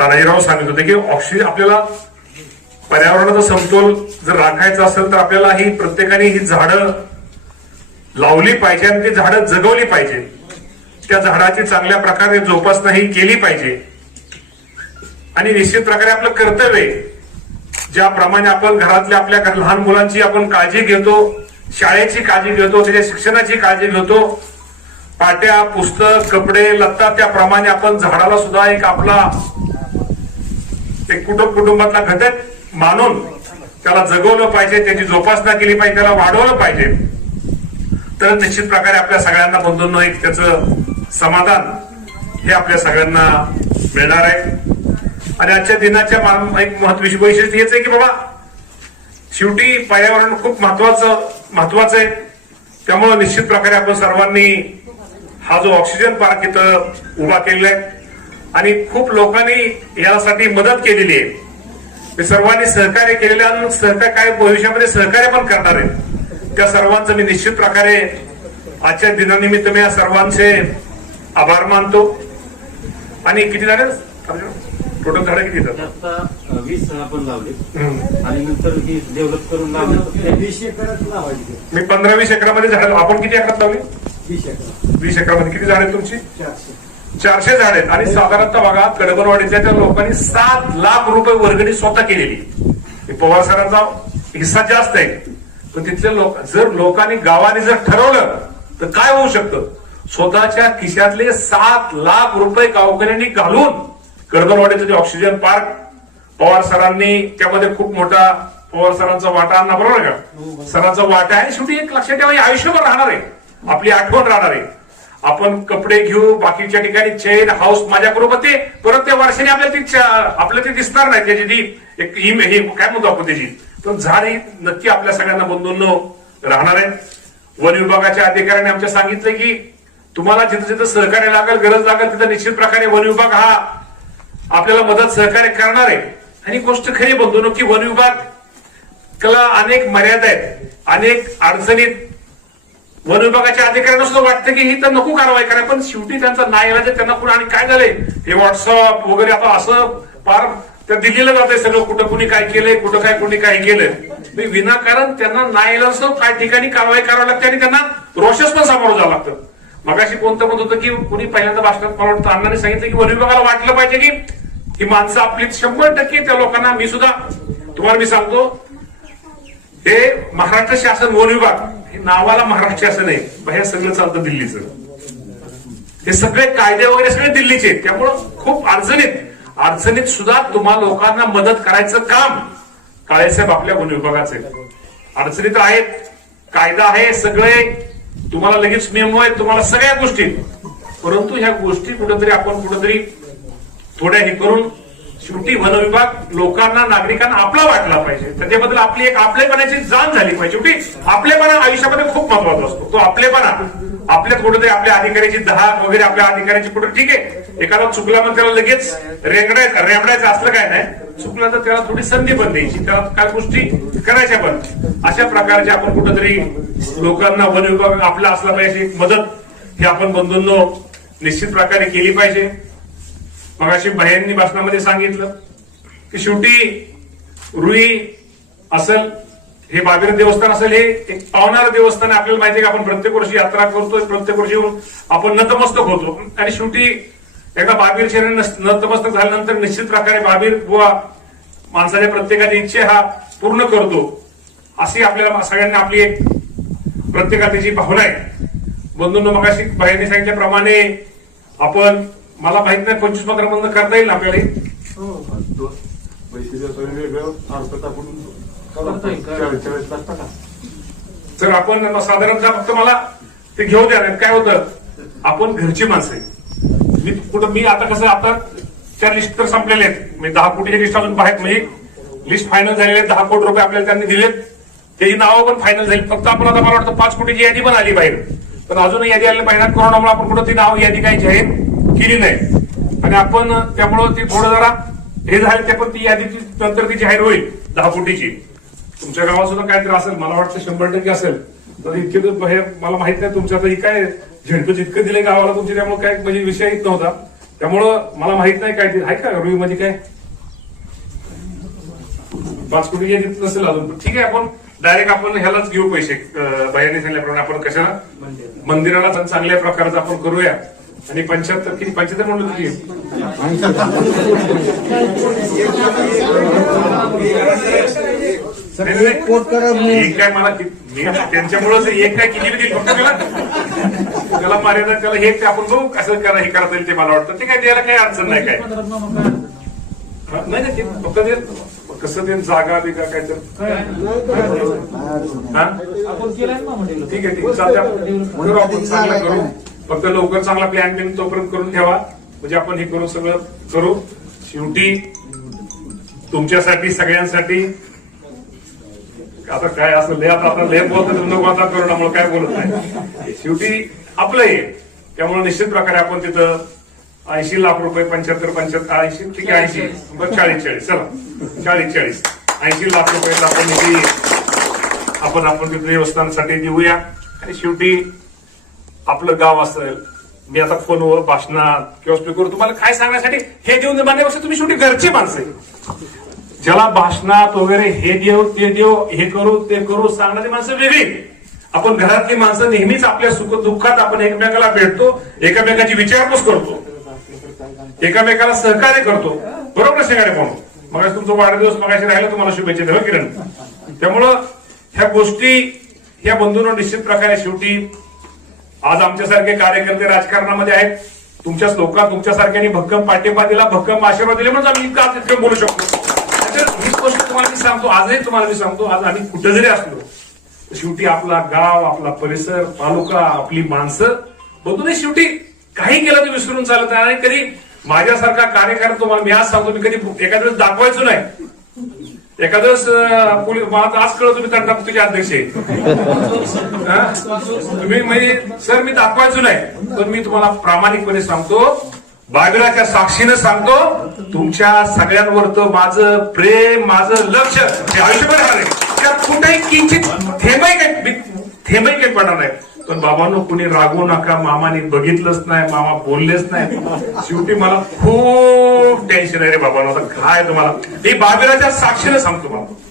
तानाजीराव सांगत होते की ऑक्सिजन आपल्याला पर्यावरणाचा समतोल जर राखायचा असेल तर आपल्याला ही प्रत्येकाने ही झाडं लावली पाहिजे आणि ती झाडं जगवली पाहिजे. त्या झाडाची चांगल्या प्रकारे जोपासना ही केली पाहिजे. आणि निश्चित प्रकारे आपलं कर्तव्य ज्याप्रमाणे आपण घरातल्या आपल्या लहान मुलांची आपण काळजी घेतो शाळेची काळजी घेतो त्याच्या शिक्षणाची काळजी घेतो पाट्या पुस्तक कपडे लत्ता त्याप्रमाणे आपण झाडाला सुद्धा एक आपला ते कुटुंब कुटुंबातला घटक मानून त्याला जगवलं पाहिजे त्याची जोपासना केली पाहिजे त्याला वाढवलं पाहिजे. तर निश्चित प्रकारे आपल्या सगळ्यांना बंधूंना एक त्याचं समाधान हे आपल्या सगळ्यांना मिळणार आहे. आणि आजच्या दिनाच्या एक महत्वाची वैशिष्ट्य हेच आहे की बाबा शेवटी पर्यावरण खूप महत्वाचं महत्वाचं आहे. त्यामुळं निश्चित प्रकारे आपण सर्वांनी हा जो ऑक्सिजन पार्क इथं उभा केलेला आहे आणि खूप लोकांनी यासाठी मदत केलेली आहे. ते सर्वांनी सहकार्य केलेलं आणि सहकार्य काय भविष्यामध्ये सहकार्य पण करणार आहे. त्या सर्वांचं मी निश्चित प्रकारे आजच्या दिनानिमित्त मी या सर्वांचे आभार मानतो. आणि किती झाले? टोटल झाडं किती अ, वीस आपण लावली. आणि नंतर ही डेव्हलप करून लावली. वीस एकरात लावायची. मी पंधरा वीस एकरामध्ये झाड आपण किती एकरात लावली? वीस एकर वीस एकरामध्ये किती झाड तुमची? चारशे. चारशे झाड आहेत. आणि साधारणतः बघा कडबनवाडीच्या त्या लोकांनी सात लाख रुपये वर्गणी स्वतः केलेली. हे पवार सरांचा हिस्सा जास्त आहे. पण तिथले लोक जर लोकांनी गावाने जर ठरवलं तर काय होऊ शकतं? स्वतःच्या खिशातले सात लाख रुपये गावकऱ्यांनी घालून कडबनवाडीचं जे ऑक्सिजन पार्क पवार सरांनी त्यामध्ये खूप मोठा पवार सरांचा वाटा आणला बरोबर का? सरांचा वाटा आहे शेवटी एक लक्षात ठेवा हे आयुष्यभर राहणार आहे. आपली आठवण राहणार आहे. आपण कपडे घेऊ बाकीच्या ठिकाणी चेन हाऊस माझ्या ते परत त्या वर्षाने आपल्याला ती आपल्याला ते दिसणार नाही. त्याची ती एक हिम हे काय म्हणतो आपण त्याची? पण झाड ही नक्की आपल्या सगळ्यांना बंधून राहणार आहे. वन विभागाच्या अधिकाऱ्यांनी आमच्या सांगितलं की तुम्हाला जिथं जिथं सहकार्य लागेल गरज लागेल तिथं निश्चित प्रकारे वन विभाग हा आपल्याला मदत सहकार्य करणार आहे. आणि गोष्ट खरी बंधून की वन विभाग कला अनेक मर्यादा आहेत. अनेक अडचणीत वन विभागाच्या अधिकाऱ्यांना सुद्धा वाटतं की ही तर नको कारवाई करा पण शेवटी त्यांचा नाही म्हणजे त्यांना कुठं आणि काय झालंय? हे व्हॉट्सअप वगैरे आता असं फार त्या दिलेलं जातंय सगळं कुठं कुणी काय केलंय कुठं काय कुणी काय केलंय. विनाकारण त्यांना नाही काय ठिकाणी कारवाई करावी लागते आणि त्यांना रोषस पण सामोरं जावं लागतं. मगाशी कोणतं म्हणत होतं की कुणी पहिल्यांदा भाषणात मला वाटतं अण्णाने सांगितलं की वन विभागाला वाटलं पाहिजे की ही माणसं आपली शंभर टक्के त्या लोकांना मी सुद्धा तुम्हाला मी सांगतो हे महाराष्ट्र शासन वन विभाग हे नावाला महाराष्ट्र असं नाही. बाहेर सगळं चालतं दिल्लीचं. हे सगळे कायदे वगैरे सगळे दिल्लीचे. आहेत त्यामुळं खूप अडचणीत. अडचणीत सुद्धा तुम्हा लोकांना मदत करायचं काम काळेसाहेब आपल्या वन विभागाचे. अडचणीत आहेत. कायदा आहे सगळे. तुम्हाला लगेच नियम आहेत तुम्हाला सगळ्या गोष्टी. परंतु ह्या गोष्टी कुठेतरी आपण कुठेतरी थोड्या हे करून शेवटी वन विभाग लोकांना नागरिकांना आपला वाटला पाहिजे. त्याच्याबद्दल आपली एक आपलेपणाची जाण झाली पाहिजे. शेवटी आपलेपणा आयुष्यामध्ये खूप महत्त्वाचा असतो. तो आपलेपणा. आपल्या कुठेतरी आपल्या अधिकाऱ्याची दहा वगैरे आपल्या अधिकाऱ्याची कुठे ठीक आहे. एखादा चुकला मग त्याला लगेच रेंगडायचं रेमडायचं असलं काय नाही. चुकलं तर त्याला थोडी संधी पण द्यायची. त्याला काय गोष्टी करायच्या पण. अशा प्रकारचे आपण कुठेतरी लोकांना वन विभाग आपला असला पाहिजे. मदत ही आपण बंधूंनो निश्चित प्रकारे केली पाहिजे. मग अशी बहिणींनी भाषणामध्ये सांगितलं की शेवटी रुई असल हे बाबीर देवस्थान असेल हे एक पावणारं देवस्थान आपल्याला माहिती आहे की आपण प्रत्येक वर्षी यात्रा करतोय प्रत्येक वर्षी येऊन आपण नतमस्तक होतो. आणि शेवटी एकदा बाबीर शरीर नतमस्तक झाल्यानंतर निश्चित प्रकारे बाबीर बुवा माणसाच्या प्रत्येकाची इच्छा हा पूर्ण करतो. अशी आपल्याला सगळ्यांना आपली एक प्रत्येकाची भावना आहे. बंधूंना मग अशी बहिणी सांगितल्याप्रमाणे आपण मला माहीत नाही पंचवीस पंधरा बंद करता येईल ना आपल्याला? हे? पैसे दिवसाने वेगळं अर्थ टाकून करता येईल का? चाळीस चाळीस लाख टाका. तर आपण साधारणतः फक्त मला ते घेऊ द्या काय होतं? आपण घरची माणसं आहे मी कुठं मी आता कसं आता त्या लिस्ट तर संपलेले आहेत. म्हणजे दहा कोटीच्या लिस्ट अजून बाहेर म्हणजे लिस्ट फायनल झालेले आहेत दहा कोटी रुपये आपल्याला त्यांनी दिलेत. त्याची नावं पण फायनल झाली. फक्त आपण आता मला वाटतं पाच कोटीची यादी पण आली बाहेर. पण अजूनही यादी आली पाहिजे कोरोनामुळे आपण कुठं ती नाव यादी काही जाहीर केली नाही. आणि आपण त्यामुळं ती थोडं जरा हे झालं ते पण ती यादी नंतर ती जाहीर होईल दहा कोटीची तुमच्या गावात सुद्धा काहीतरी असेल मला वाटतं शंभर टक्के असेल. तर इतके तर हे मला माहीत नाही तुमच्या आता ही काय झेडपीच इतकं दिले गावाला तुमच्या त्यामुळे काय म्हणजे विषय येत नव्हता. त्यामुळं मला माहीत नाही काय ते आहे का रुईमध्ये काय? पाच कोटी घेत नसेल अजून ठीक आहे आपण डायरेक्ट आपण ह्यालाच घेऊ पैसे अं, बायांनी सांगितल्याप्रमाणे आपण कशाला? मंदिराला चांगल्या प्रकारचं आपण करूया. आणि पंच्याहत्तर किती? पंच्याहत्तर म्हणलं म्हणून. एक काय मला कि- मी त्यांच्यामुळेच एक काय किती देईल फक्त त्याला. त्याला मर्यादा त्याला हे ते आपण बघू कसं करा हे करता येईल ते मला वाटतं. ते काय द्यायला काही अडचण नाही काय? नाही नाही ते फक्त ते कसं ते जागा बिगा काय तर ठीक आहे ठीक आहे. चालतंय. आपण करू आपण चांगलं करू. फक्त लवकर चांगला प्लॅन बिन तोपर्यंत करून ठेवा. म्हणजे आपण हे करू सगळं करू. शेवटी तुमच्यासाठी सगळ्यांसाठी. आता काय असं लय आता आता लय बोलतो नको आता करोनामुळे काय बोलत नाही. शेवटी आपलं हे. त्यामुळे निश्चित प्रकारे आपण तिथं ऐंशी लाख रुपये पंच्याहत्तर पंच्याहत्तर ऐंशी ठीक आहे ऐंशी. बरं चाळीस चाळीस. चला. चाळीस चाळीस. ऐंशी लाख रुपये आपण निधी आपण आपण तिथे देवस्थानासाठी देऊया. आणि शेवटी आपलं गाव असेल मी आता फोनवर भाषणात किंवा स्पीकर तुम्हाला काय सांगण्यासाठी हे देऊन मानण्यापेक्षा तुम्ही शेवटी घरची माणसं ज्याला भाषणात वगैरे हे देव ते देव हे करू ते करू सांगणारी माणसं वेगळी. आपण घरातली माणसं नेहमीच आपल्या सुख दुःखात आपण एकमेकाला भेटतो एकमेकाची विचारपूस करतो एकामेकाला सहकार्य करतो. बरोबर शेगाडे पण मग तुमचा वाढदिवस मगाशी राहिला तुम्हाला शुभेच्छा द्यावं किरण. त्यामुळं ह्या गोष्टी ह्या बंधूंना निश्चित प्रकारे शेवटी आज आमच्यासारखे कार्यकर्ते राजकारणामध्ये आहेत. तुमच्याच लोकांना तुमच्यासारख्यांनी भक्कम पाठिंबा दिला भक्कम आशीर्वाद दिले म्हणजे आम्ही आज इतकं बोलू शकतो. हीच गोष्ट तुम्हाला मी सांगतो आजही तुम्हाला मी सांगतो आज आम्ही कुठे जरी असलो तर शेवटी आपला गाव आपला परिसर तालुका आपली माणसं बघून शेवटी काही केलं तर विसरून चालत नाही. आणि कधी माझ्यासारखा कार्यकर्ता तुम्हाला मी आज सांगतो मी कधी एखाद्या वेळेस दाखवायचो नाही. अं, पोलीस मला आज कळत तुम्ही तंटामुक्तीचे अध्यक्ष आहे? तुम्ही म्हणजे सर मी दाखवायचो नाही पण मी तुम्हाला प्रामाणिकपणे सांगतो बाबिराच्या साक्षीनं सांगतो तुमच्या सगळ्यांवर तर माझं प्रेम माझं लक्ष हे आयुष्यभर राहणार आहे. त्यात कुठेही किंचित थेंबही काही थेंबही काही पडणार नाही पण बाबांनो कुणी रागवू नका मामाने बघितलंच नाही मामा बोललेच नाही. शेवटी मला खूप टेन्शन आहे रे बाबांनो. आता काय तुम्हाला. मी बाबिराच्या साक्षीने सांगतो बाबा.